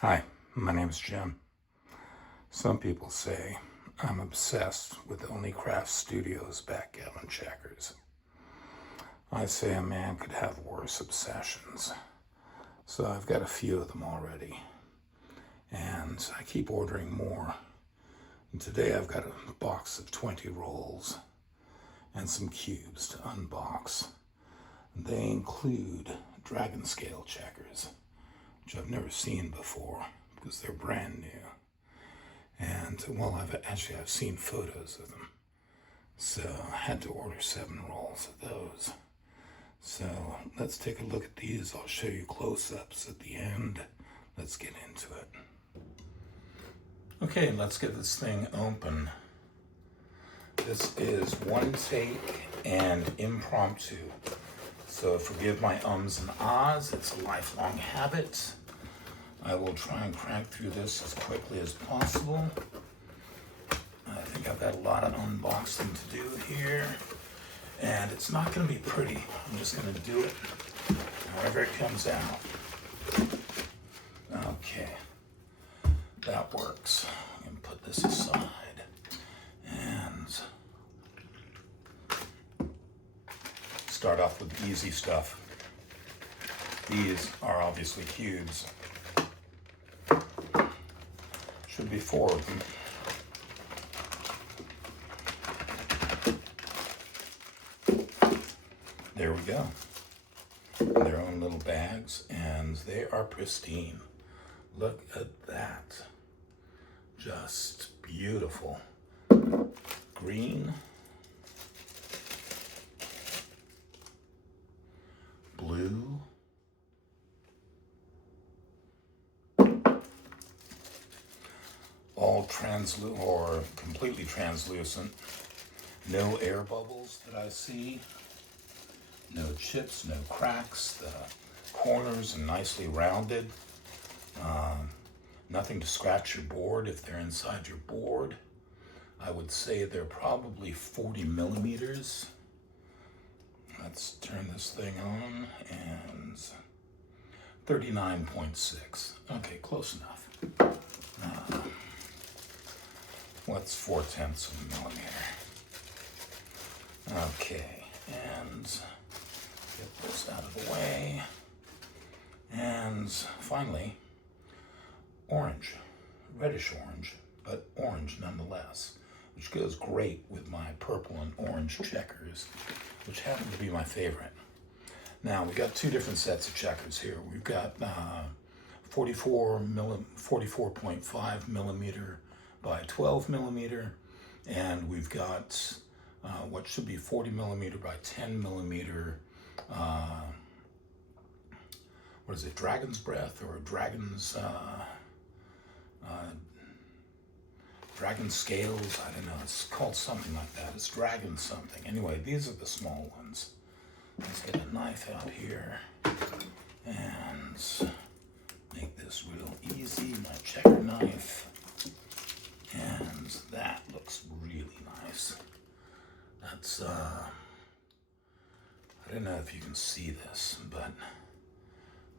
Hi, my name is Jim. Some people say I'm obsessed with Only Craft Studios backgammon checkers. I say a man could have worse obsessions. So I've got a few of them already. And I keep ordering more. And today I've got a box of 20 rolls and some cubes to unbox. They include dragon scale checkers, which I've never seen before because they're brand new. And well, I've seen photos of them, so I had to order 7 rolls of those. So let's take a look at these. I'll show you close-ups at the end. Let's get into it. Okay, let's get this thing open. This is one take and impromptu, so forgive my ums and ahs. It's a lifelong habit. I will try and crank through this as quickly as possible. I think I've got a lot of unboxing to do here, and it's not going to be pretty. I'm just going to do it however it comes out. Okay, that works. I'm going to put this aside and start off with the easy stuff. These are obviously cubes. Should be 4 of them. There we go. Their own little bags, and they are pristine. Look at that. Just beautiful. Green. Blue. All translucent or completely translucent. No air bubbles that I see. No chips, no cracks. The corners are nicely rounded. Nothing to scratch your board if they're inside your board. I would say they're probably 40 millimeters. Let's turn this thing on, and 39.6. Okay, close enough. What's 4/10 of a millimeter? Okay, and get this out of the way. And finally, orange, reddish orange, but orange nonetheless, which goes great with my purple and orange checkers, which happen to be my favorite. Now, we've got 2 different sets of checkers here. We've got 44.5 millimeter by 12 millimeter, and we've got what should be 40 millimeter by 10 millimeter. What is it? Dragon's breath or dragon's dragon scales? I don't know. It's called something like that. It's dragon something. Anyway, these are the small ones. Let's get a knife out here and make this real easy. My checker knife. And that looks really nice. That's, I don't know if you can see this, but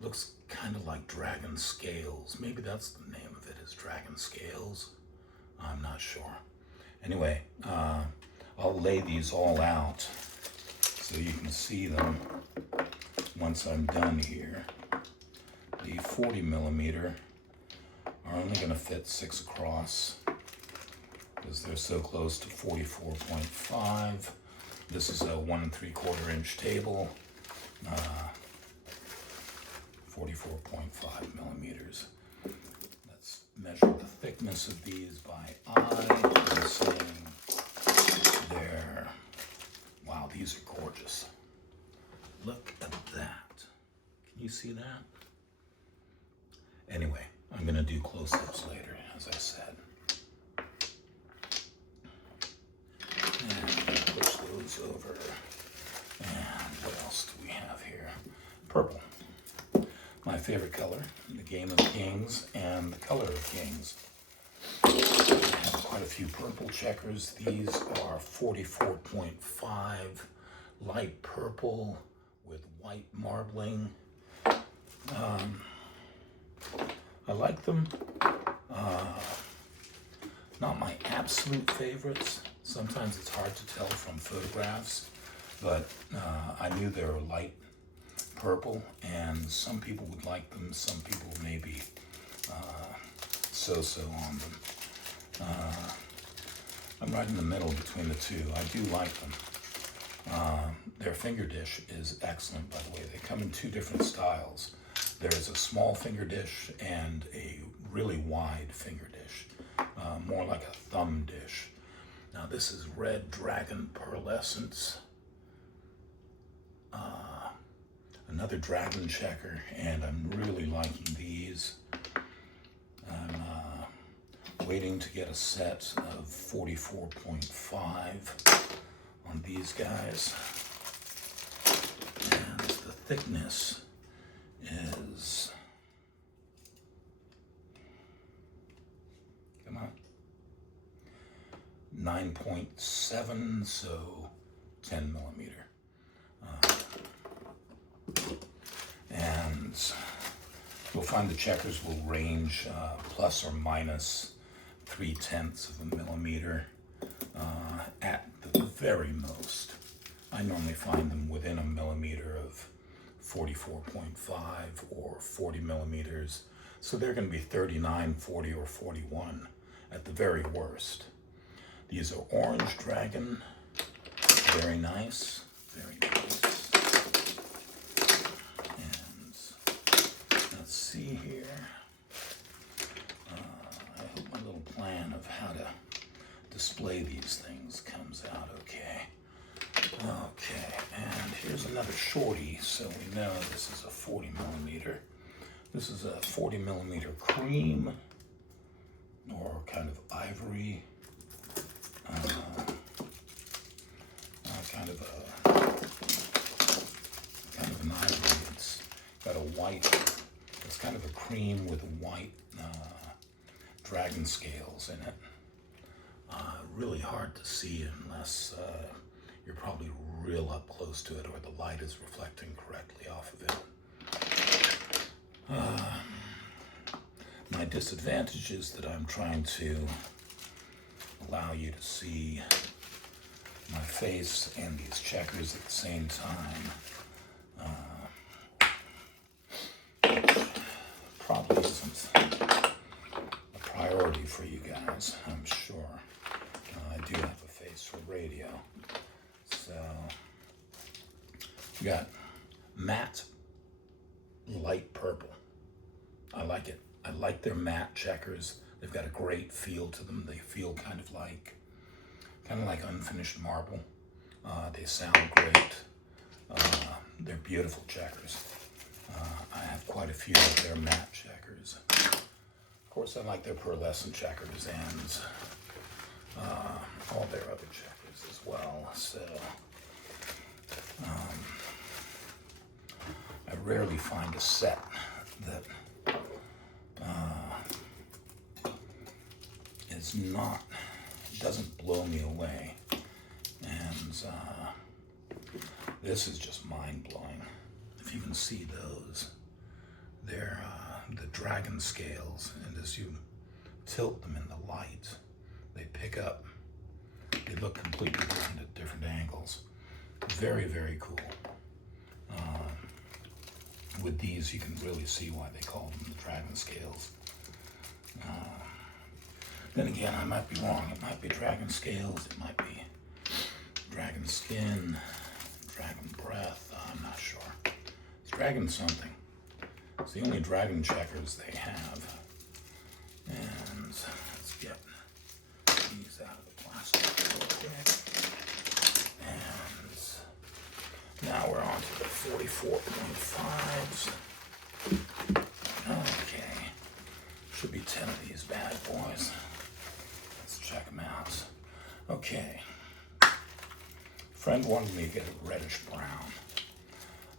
looks kind of like dragon scales. Maybe that's the name of it, is dragon scales. I'm not sure. Anyway, I'll lay these all out so you can see them once I'm done here. The 40 millimeter are only going to fit 6 across because they're so close to 44.5. This is a 1 3/4 inch table, 44.5 millimeters. Let's measure the thickness of these by eye. I'm saying they're, wow, these are gorgeous. Look at that. Can you see that? Anyway, I'm going to do close-ups later, as I said. And push those over. And what else do we have here? Purple. My favorite color, the Game of Kings and the Color of Kings. I have quite a few purple checkers. These are 44.5 light purple with white marbling. I like them. Not my absolute favorites. Sometimes it's hard to tell from photographs, but I knew they were light purple, and some people would like them, some people maybe so-so on them. I'm right in the middle between the two. I do like them. Their finger dish is excellent, by the way. They come in two different styles. There's a small finger dish and a really wide finger dish, more like a thumb dish. Now this is Red Dragon Pearlescent, another dragon checker, and I'm really liking these. I'm waiting to get a set of 44.5 on these guys, and the thickness is, come on, 9.7, so 10 millimeter. And you'll find the checkers will range plus or minus 0.3 of a millimeter at the very most. I normally find them within a millimeter of 44.5 or 40 millimeters. So they're going to be 39, 40, or 41 at the very worst. These are Orange Dragon. Very nice. Very nice. And let's see here. I hope my little plan of how to display these things comes out okay. Okay, and here's another shorty, so we know this is a 40 millimeter. This is a 40 millimeter cream, or kind of ivory, kind of an ivory. It's got a white, it's kind of a cream with white dragon scales in it. Really hard to see unless you're probably real up close to it, or the light is reflecting correctly off of it. My disadvantage is that I'm trying to allow you to see my face and these checkers at the same time. Probably isn't a priority for you guys, I'm sure. I do have a face for radio. So, we got matte light purple. I like it. I like their matte checkers. They've got a great feel to them. They feel kind of like unfinished marble. They sound great. They're beautiful checkers. I have quite a few of their matte checkers. Of course, I like their pearlescent checkers and all their other checkers as well. So I rarely find a set that doesn't blow me away. And this is just mind-blowing. If you can see those, they're the dragon scales, and as you tilt them in the light, they pick up. They look completely different at different angles. Very, very cool. With these, you can really see why they call them the dragon scales. Then again, I might be wrong. It might be dragon scales. It might be dragon skin, dragon breath. I'm not sure. It's dragon something. It's the only dragon checkers they have. And let's get these out of the plastic real quick. And now we're on to the 44.5s. Okay. Should be 10 of these bad boys. Let's check them out. Okay. Friend wanted me to get a reddish brown.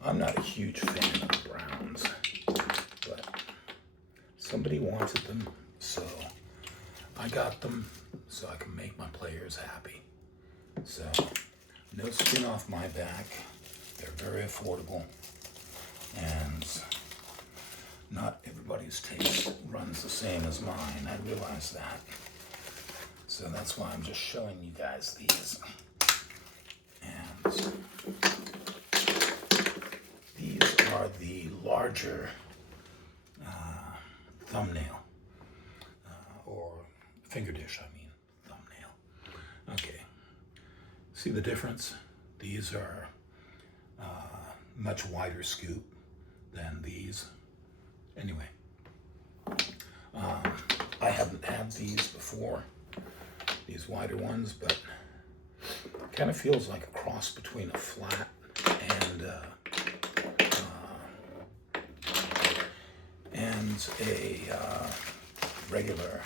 I'm not a huge fan of browns, but somebody wanted them, so I got them so I can make my players happy. So, no skin off my back. They're very affordable, and not everybody's taste runs the same as mine. I realize that. So that's why I'm just showing you guys these. And these are the larger thumbnail, or finger dish, I mean, thumbnail. Okay, see the difference? These are much wider scoop than these. Anyway, I haven't had these before, these wider ones, but it kind of feels like a cross between a flat and a regular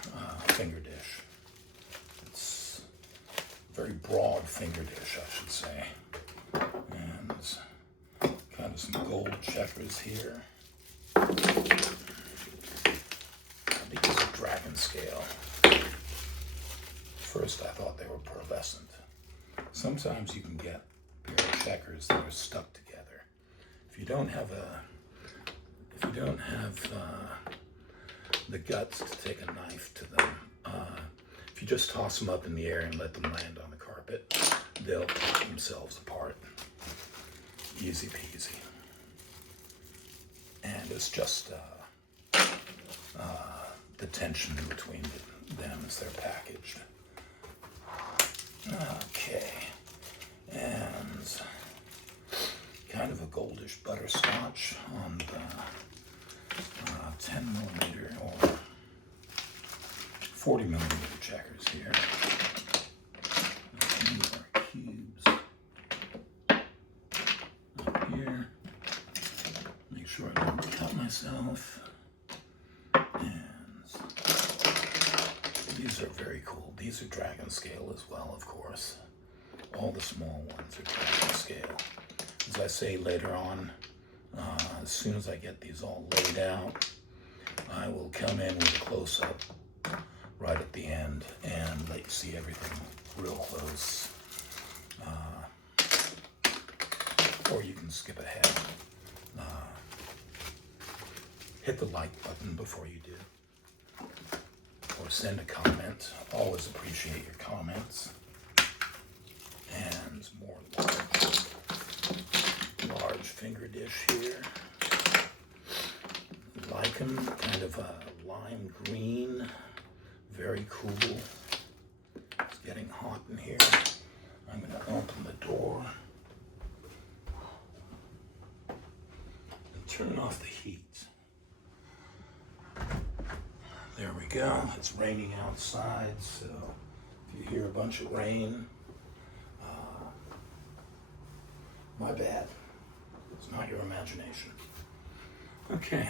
finger dish. It's a very broad finger dish, I should say. And kind of some gold checkers here. These are dragon scale. First I thought they were pearlescent. Sometimes you can get pair of checkers that are stuck together. If you don't have the guts to take a knife to them, if you just toss them up in the air and let them land on the carpet, they'll pop themselves apart. Easy peasy. And it's just the tension between them as they're packaged. Okay, and kind of a goldish butterscotch on the 10 millimeter or 40 millimeter checkers here. These are cubes up here. Make sure I don't cut myself. And these are very cool. These are dragon scale as well, of course. All the small ones are dragon scale. As I say later on, as soon as I get these all laid out, I will come in with a close-up right at the end and let you see everything real close. Or you can skip ahead. Hit the like button before you do. Or send a comment. Always appreciate your comments. And more large finger dish here. Like them, kind of a lime green. Very cool. It's getting hot in here. I'm going to open the door and turn off the heat. There we go. It's raining outside, so if you hear a bunch of rain, my bad. It's not your imagination. Okay.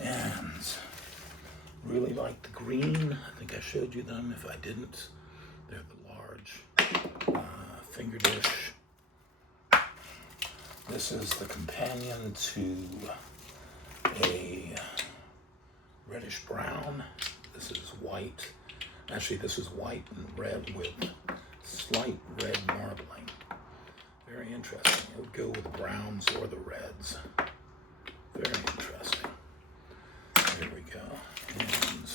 And really like the green. I think I showed you them. If I didn't, they're the large finger dish. This is the companion to a reddish brown. This is white. Actually, this is white and red with slight red marbling. Very interesting. It would go with the browns or the reds. Very interesting. There we go. And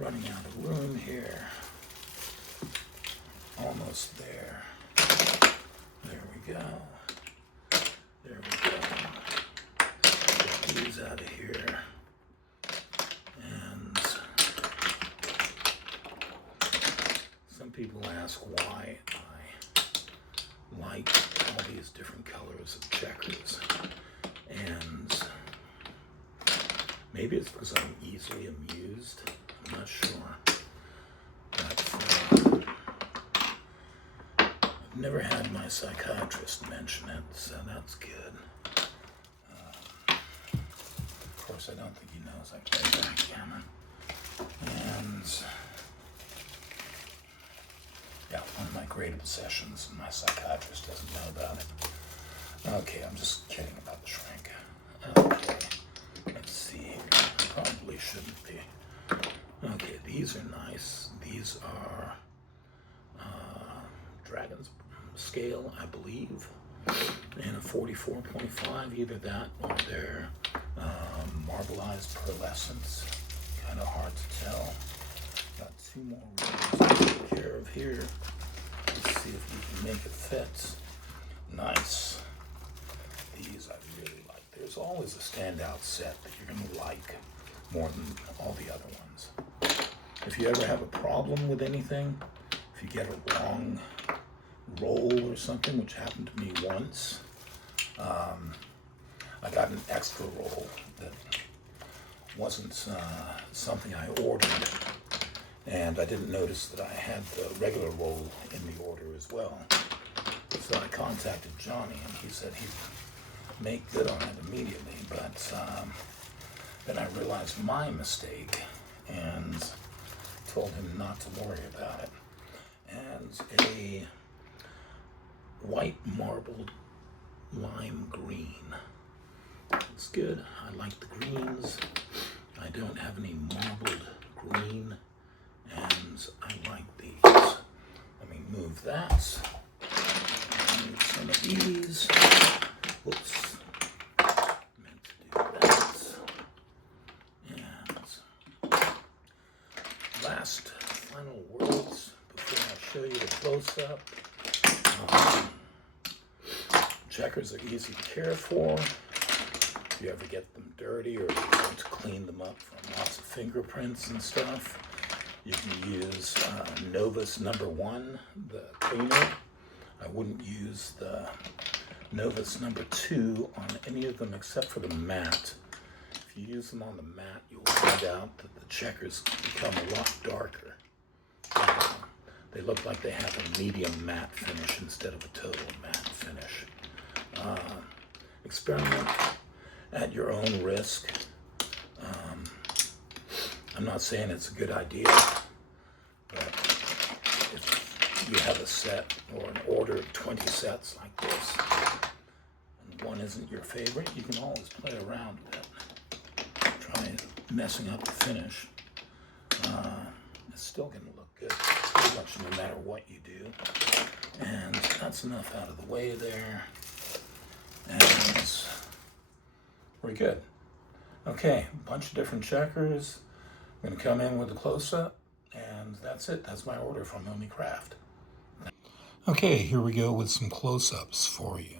running out of room here. Almost there. There we go. There we go. Get these out of here. And some people ask why I like all these different colors of checkers. And maybe it's because I'm easily amused. I'm not sure. But I've never had my psychiatrist mention it, so that's good. Of course, I don't think he knows I play backgammon. And yeah, one of my great obsessions, and my psychiatrist doesn't know about it. Okay, I'm just kidding about the shrink. Okay, let's see here. Probably shouldn't be. Okay, these are nice. These are Dragon's scale, I believe, and a 44.5, either that or they're Marbleized pearlescents, kind of hard to tell. Got two more rings to take care of here. Let's see if we can make it fit. Nice. These I really like. There's always a standout set that you're going to like more than all the other ones. If you ever have a problem with anything, if you get a wrong roll or something, which happened to me once, I got an extra roll that wasn't something I ordered, and I didn't notice that I had the regular roll in the order as well. So I contacted Johnny, and he said he'd make good on it immediately, but then I realized my mistake and told him not to worry about it. And a white marbled lime green. It's good. I like the greens. I don't have any marbled green, and I like these. Let me move that. Move some of these. Whoops. Meant to do that. And last final words before I show you the close-up. Checkers are easy to care for. If you ever get them dirty or you want to clean them up from lots of fingerprints and stuff, you can use Novus number 1, the cleaner. I wouldn't use the Novus number 2 on any of them except for the matte. If you use them on the matte, you'll find out that the checkers become a lot darker. They look like they have a medium matte finish instead of a total matte finish. Experiment at your own risk. I'm not saying it's a good idea, but if you have a set or an order of 20 sets like this, and one isn't your favorite, you can always play around with it. Try messing up the finish. It's still going to look good, pretty much no matter what you do. And that's enough out of the way there. And we're good. Okay, a bunch of different checkers. I'm going to come in with a close-up, and that's it. That's my order from Only Craft. Okay, here we go with some close-ups for you.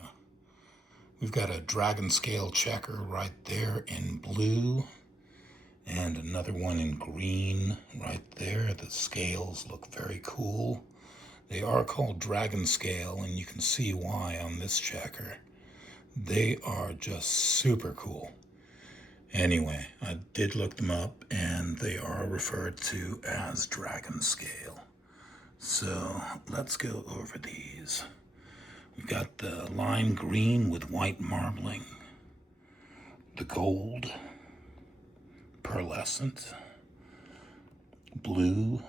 We've got a dragon scale checker right there in blue, and another one in green right there. The scales look very cool. They are called dragon scale, and you can see why on this checker. They are just super cool. Anyway, I did look them up, and they are referred to as dragon scale. So let's go over these. We've got the lime green with white marbling, the gold, pearlescent, blue,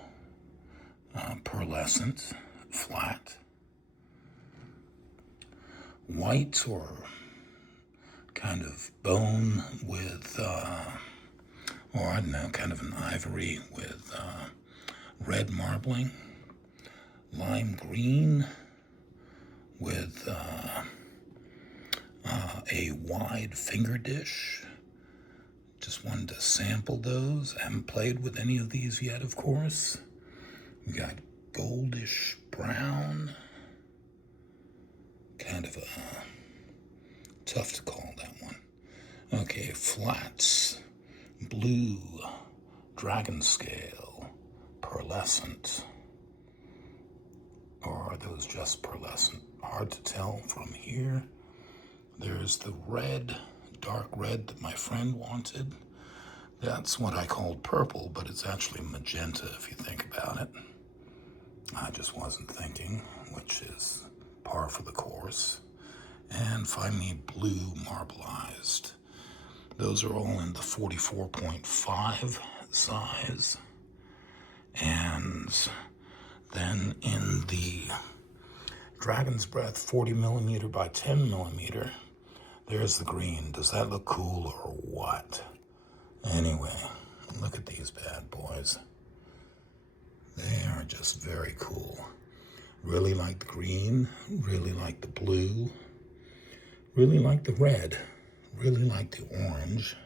pearlescent, flat, white or kind of bone with, or I don't know, kind of an ivory with red marbling, lime green with a wide finger dish. Just wanted to sample those. I haven't played with any of these yet, of course. We got goldish brown, kind of a tough to call that one. Okay, flats, blue, dragon scale, pearlescent. Or are those just pearlescent? Hard to tell from here. There's the red, dark red that my friend wanted. That's what I called purple, but it's actually magenta if you think about it. I just wasn't thinking, which is par for the course. And finally, blue marbleized. Those are all in the 44.5 size. And then in the Dragon's Breath 40 millimeter by 10 millimeter, there's the green. Does that look cool or what? Anyway, look at these bad boys. They are just very cool. Really like the green, really like the blue, really like the red. Really like the orange.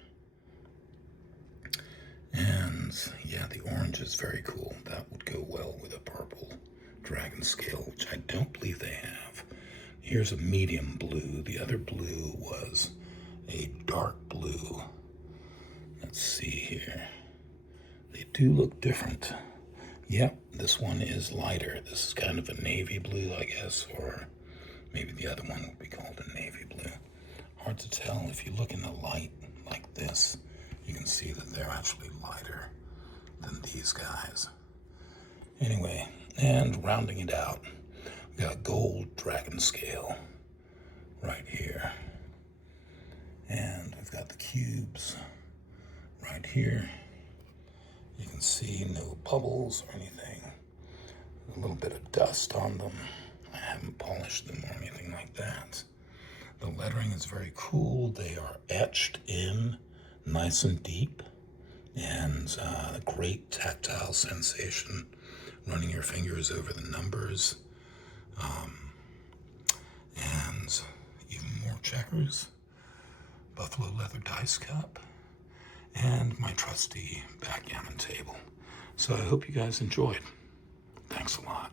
And yeah, the orange is very cool. That would go well with a purple dragon scale, which I don't believe they have. Here's a medium blue. The other blue was a dark blue. Let's see here. They do look different. Yep, this one is lighter. This is kind of a navy blue, I guess, or maybe the other one would be called a navy blue. Hard to tell. If you look in the light like this, you can see that they're actually lighter than these guys. Anyway, and rounding it out, we got a gold dragon scale right here. And we've got the cubes right here. You can see no bubbles or anything. A little bit of dust on them. I haven't polished them or anything like that. The lettering is very cool. They are etched in nice and deep, and a great tactile sensation running your fingers over the numbers. And even more checkers, buffalo leather dice cup, and my trusty backgammon table. So I hope you guys enjoyed. Thanks a lot.